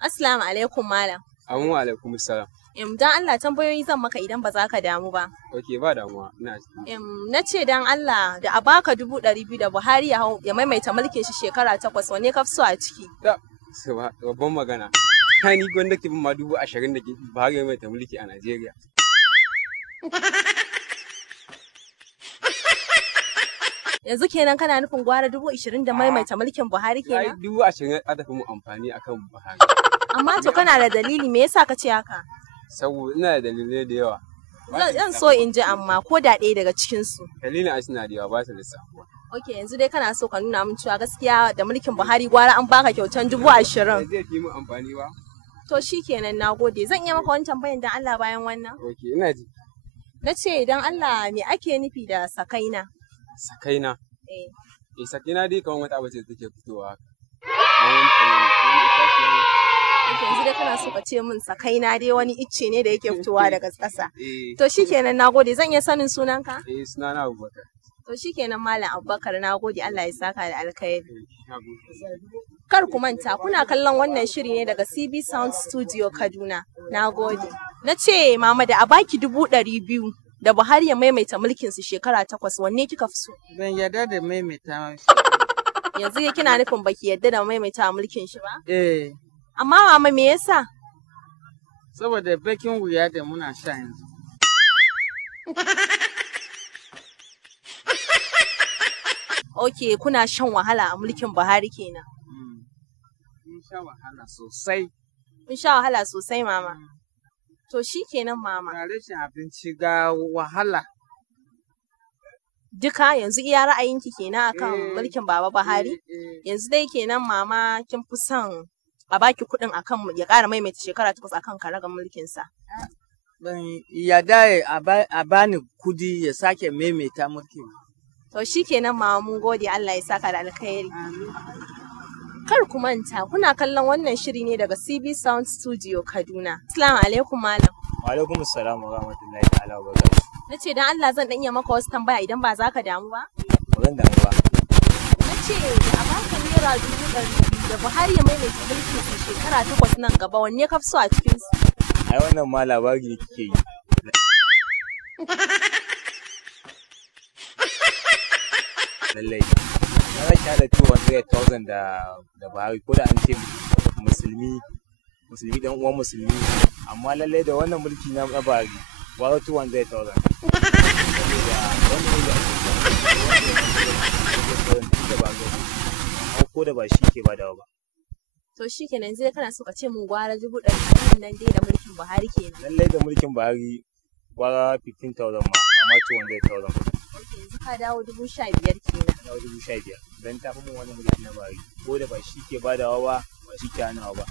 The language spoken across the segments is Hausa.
Assalamu alaikum malam. Amin wa alaikum salam. Dan Allah tambayoyi zan maka idan ba za ka damu ba. Ok, ba damuwa. Na ce dan Allah da a baka 200,000 da Buhari ya maimaita mulkin shi shekara 8 wanne ka fi so a ciki? Babban magana. Ni gwanda ke bin ma 20,000 da Buhari ya maimaita mulki a Najeriya. Yanzu kenan kana nufin gwara 20,000 da maimaita mulkin Buhari kenan? 20,000 a tafi mu amfani akan Buhari. Amma to kana da dalili me yasa ka ce haka? Saboda ina da dalilai da yawa. Zan so in ji amma ko da ɗaya daga cikin su. Dalilin ai suna da yawa ba su lissafuwa. Ok, yanzu dai kana so ka nuna min cewa gaskiya da mulkin Buhari gwara an baka kyautan 20,000. Zai fi mu amfani ba? To shikenan nagode. Zan iya maka wani tambayan dan Allah bayan wannan? Ok, ina ji. Na ce dan Allah me ake nufi da sakaina? Sakaina? Eh. Sakaina dai kamar wata abu ce take fitowa haka. Yanzu dai kana so ka ce min sakaina dai wani icce ne da yake fitowa daga ƙasa. To shikenan nagode. Zan iya sanin sunanka? Sunana Abubakar. To shikenan Malam Abubakar nagode. Allah ya saka da alkhairi. Kar ku manta kuna kallon wannan shiri ne daga CB Sound Studio Kaduna. Nagode. Na ce mama da a baki 200,000 da Buhari ya maimaita mulkin su shekara 8 wanne kika fi so? Ban yarda da maimaita. Yanzu kina nufin baki yarda da maimaita mulkin shi ba? Eh. Amma mama me yasa? Saboda bakin wuya da muna sha yanzu. Ok, kuna shan wahala a mulkin Buhari kenan. Mun sha wahala sosai. Mun sha wahala sosai mama. To shi kenan mama. Ga rashin abinci ga wahala. Duka yanzu iya ra'ayinki kenan akan mulkin Baba Buhari? Yanzu dai kenan mama kin fi son a baki kuɗin akan ya ƙara maimaita shekara 8 akan karagar mulkinsa. Ban yarda a bani kudi ya sake maimaita mulkin. To shi kenan mama mun gode Allah ya saka da alkhairi. Kar ku manta kuna kallon wannan shiri ne daga CB Sound Studio Kaduna. Assalamu alaikum malam. Wa alaikum assalam wa rahmatullahi ta'ala wa barakatuh. Nace dan Allah zan dan iya maka wasu tambaya idan ba za ka damu ba? Ba zan damu ba. Nace a baka naira 200,000 da Buhari ya maimaita mulkin sa shekara 8 nan gaba wanne ka fi so a cikin su? Ai wannan ma labari kike yi. Lallai. Na rake hada 200,000 da Buhari ko da an ce musulmi dan uwan musulmi amma lallai da wannan mulki na Buhari wara 200,000. Ko da ba shi ke badawa ba. To shi kenan zai kana so ka ce mun gwara 100,000 nan dai da mulkin Buhari kenan. Lallai da mulkin Buhari gwara 15,000 ma amma 200,000. Yanzu ka dawo 15,000 kenan. Dawo 15,000 dan ta fi mun wannan mulki na Buhari ko da ba shi ke badawa ba shi ke hanawa ba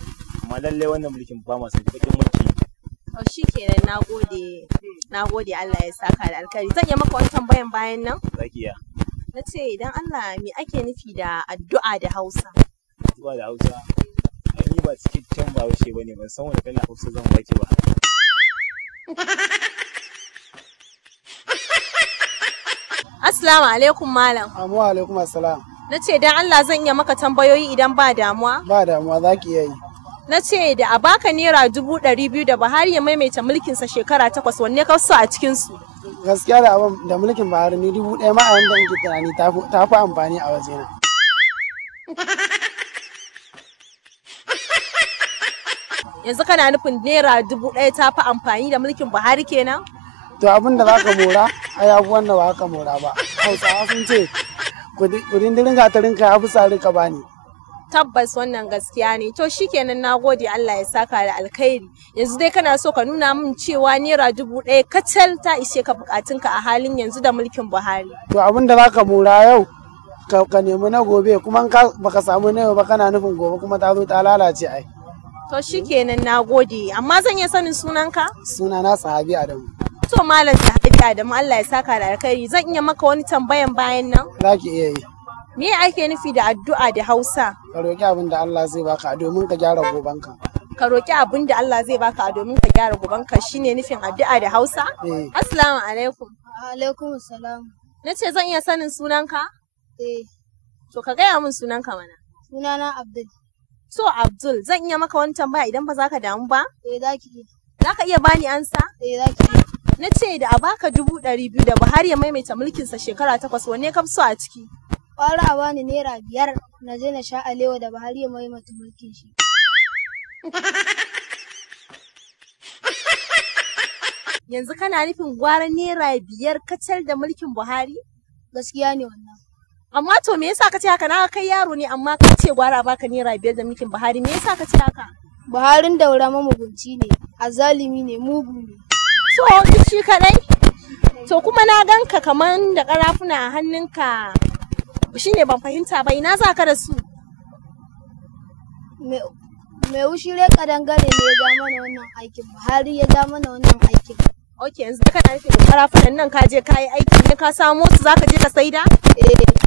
amma lallai wannan mulkin ba ma san bakin mulki. To shi kenan nagode Allah ya saka da alkhairi. Zan yi maka wani tambayan bayan nan? Zakiya. Na ce idan Allah me ake nufi da addu'a da Hausa? Addu'a da Hausa? Ai ni ba cikakken Bahaushe bane ban san wani kalan Hausa zan baki ba. Assalamu alaikum malam. Wa alaikum assalam. Na ce dan Allah zan iya maka tambayoyi idan ba damuwa? Ba damuwa za ki iya yi. Na ce da a baka naira 200,000 da Buhari ya maimaita mulkinsa shekara 8 wanne ka so a cikin su? Gaskiya da mulkin Buhari ni 1,000 ma a yanda nake tunani ta fi amfani a wajena. Yanzu kana nufin naira 1,000 ta fi amfani da mulkin Buhari kenan? To abin da za ka mora a yafi wannan ba ka mora ba. Hausawa sun ce kudin dirin gatarinka ya fi sa rika bani. Tabbas wannan gaskiya ne. To shikenan nagode Allah ya saka da alkhairi. Yanzu dai kana so ka nuna min cewa naira 1,000 kacal ta ishe ka bukatunka a halin yanzu da mulkin Buhari. To abin da za ka mora yau ka nemi na gobe kuma baka samu na yau ba kana nufin gobe kuma ta zo ta lalace ai. To shikenan nagode. Amma zan iya sanin sunanka? Sunana Sahabi Adamu. To malam Sahabi Adamu Allah ya saka da alkhairi. Zan iya maka wani tambayan bayan nan? Za ki iya yi. Me ake nufi da addu'a da Hausa? Ka roƙi abin da Allah zai baka domin ka gyara gobanka. Ka roƙi abin da Allah zai baka domin ka gyara gobanka shine nufin addu'a da Hausa? Assalamu alaikum. Alaikum salam. Na ce zan iya sanin sunanka? Eh. To ka gaya min sunanka mana. Sunana Abdul. So Abdul, zan iya maka wani tambaya idan ba za ka damu ba? Za ki iya. Za ka iya bani ansa? Za ki iya. Na ce da a baka 200,000 da Buhari ya maimaita mulkinsa shekara 8 wanne ka fi so a ciki? Ƙwara a bani naira 5 na je na sha alewa da Buhari ya maimaita mulkin shi. Yanzu kana nufin gwara naira 5 kacal da mulkin Buhari? Gaskiya ne wannan. Amma to me yasa ka ce haka? Na kai yaro ne amma ka ce gwara baka naira 5 da mulkin Buhari, me yasa ka ce haka? Buharin daura mamugunci ne, azalimi ne, mugu ne. So shi kadai? To kuma na ganka kaman da karafuna a hannunka. Shine ban fahimta ba, ina za ka da su? Mai wushire kadangare ne ya ja mana wannan aikin, Buhari ya ja mana wannan aikin. Ok, yanzu da kana nufin karafunan nan ka je ka yi aiki ne ka samo su za ka je ka saida?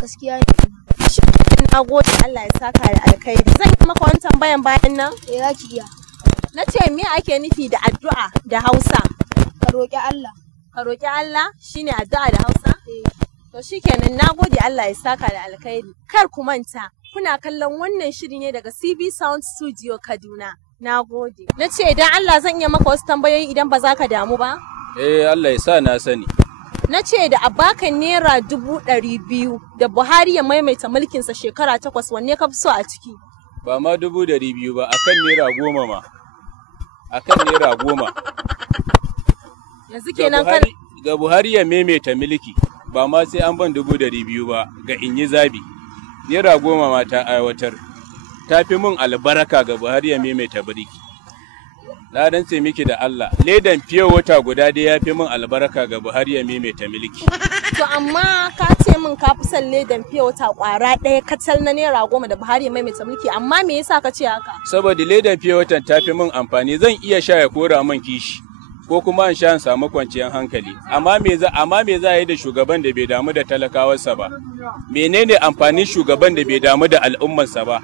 Gaskiya ne. Na gode, Allah ya saka da alkhairi. Zan yi maka wani tambayan bayan nan? Za ki iya. Na ce me ake nufi da addu'a da Hausa? Ka roƙi Allah. Ka roƙi Allah shine addu'a da Hausa? To shikenan, na gode, Allah ya saka da alkhairi. Kar ku manta, kuna kallon wannan shiri ne daga CB Sound Studio Kaduna. Na gode. Na ce idan Allah zan iya maka wasu tambayoyi idan ba za ka damu ba? Allah ya sa na sani. Na ce da a baka naira 200,000 da Buhari ya maimaita mulkinsa shekara 8 wanne ka fi so a ciki? Ba ma 200,000 ba, akan naira 10 ma. Akan naira 10. Yanzu kenan ga Buhari ya maimaita mulki, ba ma sai an ban 200,000 ba ga in yi zabi. Naira 10 ma ta aiwatar. Ta fi mun albarka ga Buhari ya maimaita mulki. Na rantse miki da Allah, ledan fiye wata guda dai ya fi min albarka ga Buhari ya maimaita mulki. To amma ka ce min ka fi son ledan fiye wata kwara ɗaya kacal na naira 10 da Buhari ya maimaita mulki, amma me yasa ka ce haka? Saboda ledan fiye watan ta fi min amfani, zan iya sha ya kora min kishi, ko kuma in sha in samu kwanciyar hankali. Amma me za a yi da shugaban da bai damu da talakawarsa ba? Menene amfanin shugaban da bai damu da al'ummarsa ba?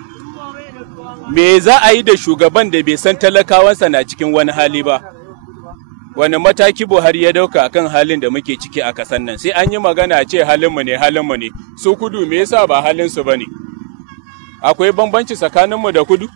Me za a yi da shugaban da bai san talakawansa na cikin wani hali ba? Wani mataki Buhari ya dauka akan halin da muke ciki a kasan nan? Sai an yi magana ce halinmu ne. Su kudu me yasa ba halinsu ba ne? Akwai bambanci tsakaninmu da kudu?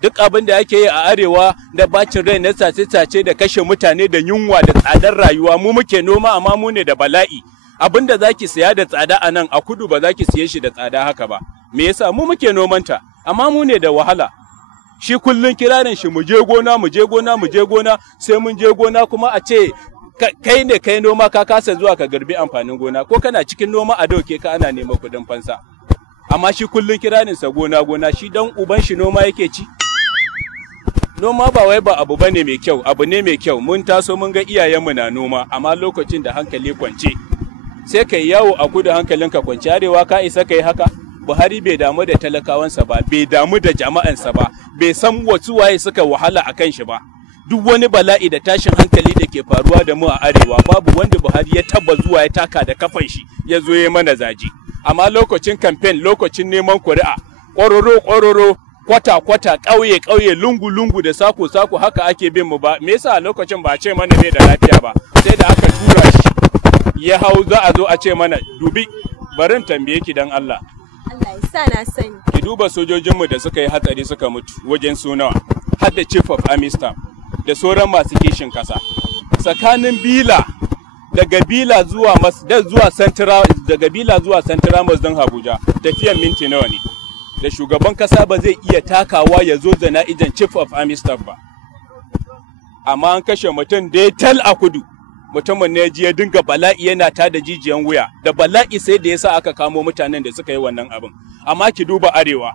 Duk abin da ake yi a arewa da bacin rai na sace-sace da kashe mutane da yunwa da tsadar rayuwa, mu muke noma amma mu ne da bala'i. Abin da zaki siya da tsada a nan a kudu ba za ki siye shi da tsada haka ba. Me yasa? Mu muke nomanta. Amma mu ne da wahala. Shi kullun kirarin shi mu je gona sai mun je gona kuma a ce kai ne kai noma ka kasa zuwa ka garbi amfanin gona, ko kana cikin noma a dauke ka ana neman kudin fansa. Amma shi kullun kirarin sa gona shi dan uban shi noma yake ci. Noma ba wai ba abu bane mai kyau, abu ne mai kyau. Mun taso mun ga iyayenmu na noma, amma lokacin da hankali kwance sai kai yawo a kudu hankalinka kwance, arewa ka isa kai haka. Buhari bai damu da talakawansa ba, bai damu da jama'ansa ba, bai san wasu waye suka wahala a kan shi ba. Duk wani bala'i da tashin hankali da ke faruwa da mu a arewa, babu wanda Buhari ya taba zuwa ya taka da kafan shi ya zo ya mana zaji. Amma lokacin campaign, lokacin neman kuri'a, ƙwaroro, kwata, ƙauye, lungu da sako haka ake bin mu ba. Me yasa a lokacin ba a ce mana bai da lafiya ba? Sai da aka tura shi ya hau za a zo a ce mana dubi, barin tambaye ki dan Allah. Allah ya sa na sani. Ki duba sojojinmu da suka yi hatsari suka mutu wajen sunawa, har da Chief of Army Staff da sauran masu kishin kasa. Tsakanin Bila daga Bila zuwa Central Masdan Abuja tafiyan minti nawa ne? Da shugaban kasa ba zai iya takawa ya zo zana'ijan Chief of Army Staff ba. Amma an kashe mutum da ya tal a kudu. Mutumin ne ya dinga bala'i yana tada jijiyan wuya, da bala'i sai da yasa aka kamo mutanen da suka yi wannan abin. Amma ki duba arewa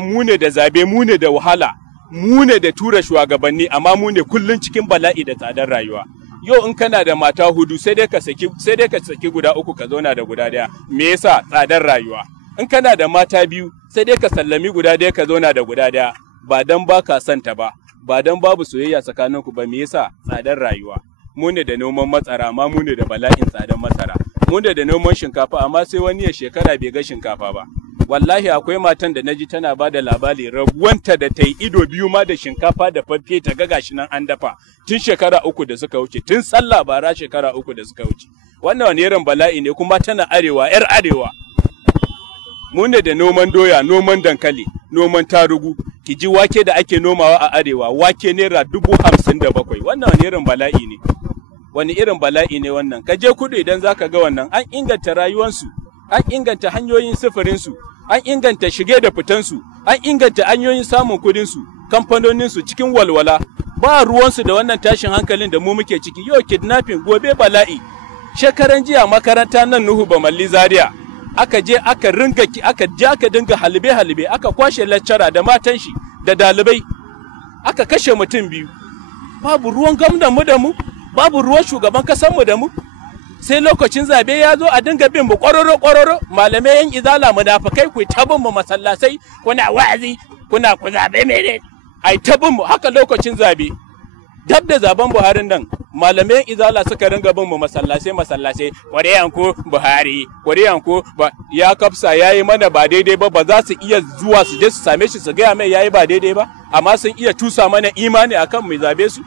mu ne da zabe, mu ne da wahala, mu ne da tura shugabanni, amma mu ne kullun cikin bala'i da tsadar rayuwa. Yau in kana da mata hudu sai dai ka saki guda uku ka zauna da guda daya. Me yasa? Tsadar rayuwa. In kana da mata biyu sai dai ka sallami guda daya ka zauna da guda daya. Ba dan baka santa ba, ba dan babu soyayya tsakaninku ba, me yasa? Tsadar rayuwa. Mu ne da noman matsara, amma mu ne da bala'in tsadar masara. Mu ne da noman shinkafa, amma sai wani ya shekara bai ga shinkafa ba. Wallahi akwai matan da naji tana ba da labari, rabuwanta da ta yi ido biyu ma da shinkafa da faffe ta ga gashi nan an dafa tun shekara 3 da suka wuce, tun sallah bara shekara 3 da suka wuce. Wannan wani irin bala'i ne, kuma tana arewa, 'yar arewa. Mu ne da noman doya, noman dankali, noman tarugu, ki ji wake da ake nomawa a arewa, wake naira 57,000. Wannan wani irin bala'i ne? Wani irin bala'i ne wannan? Ka je kudu idan za ka ga wannan, an inganta rayuwarsu, an inganta hanyoyin sufurinsu, an inganta shige da fitansu, an inganta hanyoyin samun kudinsu, kamfanoninsu cikin walwala. Ba ruwansu da wannan tashin hankalin da mu muke ciki, yau kidnapping, gobe bala'i. Shekaran jiya makaranta nan Nuhu Bamalli Zaria, aka je aka dinga halbe aka kwashe lecturer da matan shi da dalibai, aka kashe mutum 2. Babu ruwan gwamnan mu da mu, babu ruwan shugaban kasar mu da mu. Sai lokacin zabe ya zo a dinga bin mu ƙwararo, malamai yan izala munafikai ku ta bin mu masallatai, kuna wa'azi, kuna ku zabe mene, ai ta bin mu haka lokacin zabe. Dab da zaben Buhari nan, malamai izala suka ringa bin mu masallatai, ƙuri'an ku Buhari, ƙuri'an ku ya kafsa yayi mana ba daidai ba za su iya zuwa su je su same shi su gaya mai yayi ba daidai ba, amma sun iya tusa mana imani akan mu zabe su.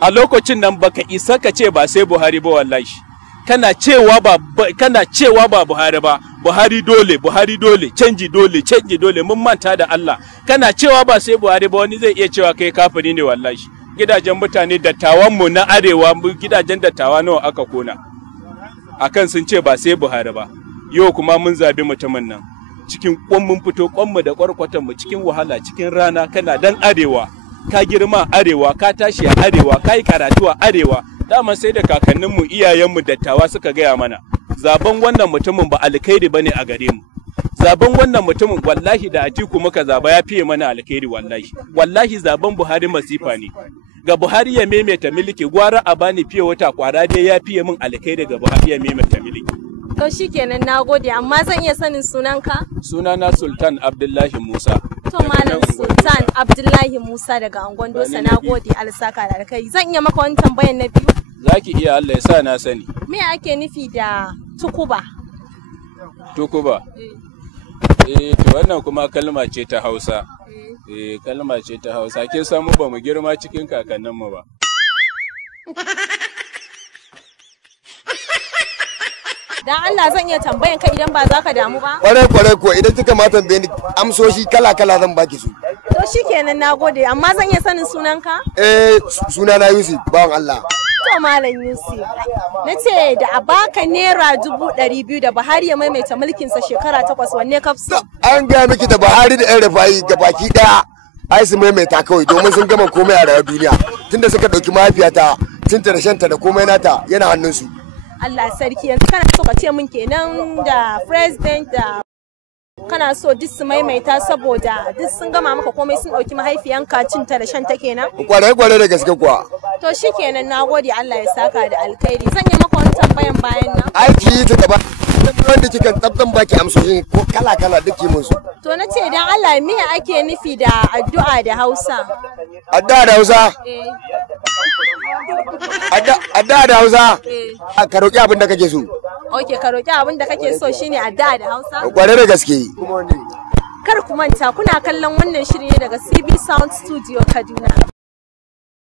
A lokacin nan baka isa ka ce ba sai Buhari ba wallahi. Kana cewa ba Buhari ba, Buhari dole, canji dole, mun manta da Allah. Kana cewa ba sai Buhari ba, wani zai iya cewa kai kafiri ne wallahi. Gidajen mutane dattawan mu na arewa, gidajen dattawa nawa aka kona. Akan sun ce ba sai Buhari ba. Yau kuma mun zabi mutumin nan. Cikin mun fito kwanmu da kwarkwatan mu cikin wahala, cikin rana, kana dan arewa. Ka girma arewa, ka tashi a arewa, ka yi karatu a arewa. Dama sai da kakanninmu, iyayenmu, dattawa suka gaya mana, zaben wannan mutumin ba alkhairi bane a gare mu. Zaben wannan mutumin wallahi da Atiku muka zaba ya fiye mana alkhairi wallahi. Wallahi zaben Buhari masifa ne. Ga Buhari ya maimaita miliki, gwara a bani fiye wata kwara dai ya fiye min alkhairi ga Buhari ya maimaita miliki. To shikenan, nagode, amma zan iya sanin sunanka? Sunana Sultan Abdullahi Musa. To Malam Sultan Abdullahi Musa daga Angon Dosa, nagode, alsaka da alkai. Zan iya maka wani tambayan na biyu? Zaki iya, Allah ya sa na sani. Me ake nufi da tukuba? Tukuba? To wannan kuma kalma ce ta Hausa. Kalma ce ta Hausa. Kin samu ba mu girma cikin kakanninmu ba. Dan Allah zan iya tambayan ka idan ba za ka damu ba? Kwarai ko idan kika ma tambaye ni amsoshi kala zan baki su. To shikenan, nagode, amma zan iya sanin sunanka? Sunana Yusuf, bawan Allah. To Malam Yusuf, na ce da a baka naira 200,000 da Buhari ya maimaita mulkinsa shekara 8, wanne ka fi so? An gaya miki da Buhari da 'yan Rufa'i gabaki daya, ai su maimaita kawai domin sun gama komai a rayuwar duniya. Tunda suka ɗauki mahaifiyata, cinta da shanta da komai nata yana hannunsu. Allah sarki, yanzu kana so ka ce min kenan da president da kana so duk su maimaita saboda duk sun gama maka komai, sun ɗauki mahaifiyanka cinta da shanta kenan? Kwarai da gaske kuwa. To shikenan, nagode, Allah ya saka da alkhairi. Zan yi maka wani tambayan bayan nan. Aiki ta gaba. Wanda kika tsabtan baki amsoshin ko kala duk yi musu. To na ce dan Allah, me ake nufi da addu'a da Hausa? Addu'a da Hausa? Addu'a da Hausa? Ka roƙi abin da kake so. Okay, ka roƙi abin da kake so shine addu'a da Hausa? Kwarai da gaske. Kar ku manta, kuna kallon wannan shiri ne daga CB Sound Studio Kaduna.